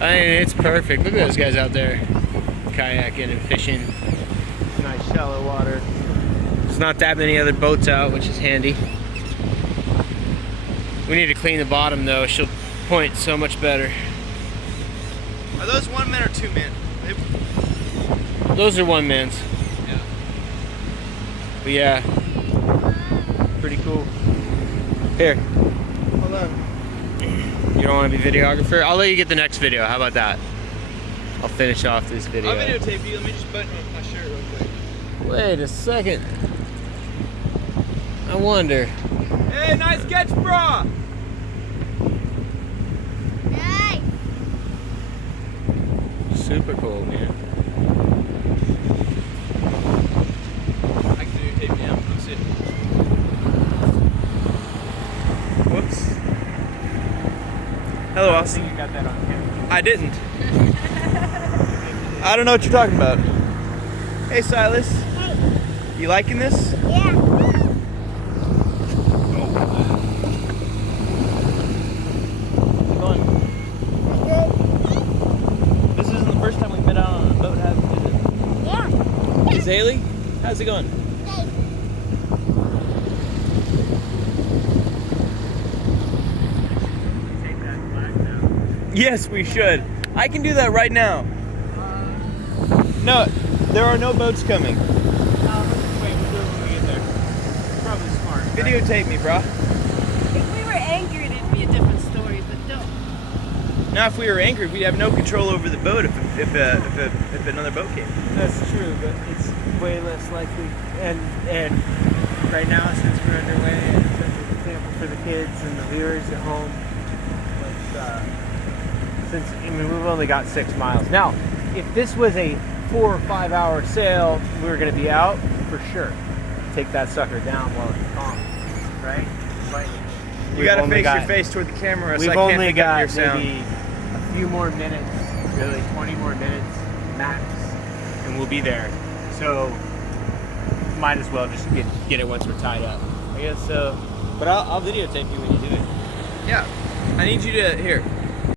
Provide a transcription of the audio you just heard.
I mean, it's perfect. Look at those guys out there kayaking and fishing. Nice shallow water. There's not that many other boats out, which is handy. We need to clean the bottom though. She'll point so much better. Are those 1 man or 2 men? Those are 1 mans. Yeah. But yeah, pretty cool. Here. Hold on. You don't want to be videographer? I'll let you get the next video. How about that? I'll finish off this video. I'll videotape you. Let me just button up my shirt real quick. Wait a second. I wonder. Hey, nice catch, bro! Nice. Super cool, man. I can videotape now. Let's see. Whoops. Hello, Austin. You got that on camera. I didn't. I don't know what you're talking about. Hey, Silas. Hey. You liking this? Yeah. Going. Good. This isn't the first time we've been out on a boat, has it? Yeah. Is it? Haley, how's it going? Hey. Take that flag down. Yes, we should. I can do that right now. No, there are no boats coming. Wait, we'll do it when we get there. Probably smart. Videotape me, bro. If we were anchored, it'd be a different story, but no. Now, if we were anchored, we'd have no control over the boat if another boat came. That's true, but it's way less likely. And right now, since we're underway, and it's an example for the kids and the viewers at home, we've only got 6 miles. Now, if this was a 4 or 5 hour sail, we were going to be out for sure. Take that sucker down while it's calm, right? But You gotta face your face toward the camera, so We've I can't only pick up got your sound. maybe a few more minutes, really 20 more minutes max, and we'll be there. So might as well just get it once we're tied up. I guess so. But I'll videotape you when you do it. Yeah. I need you to here.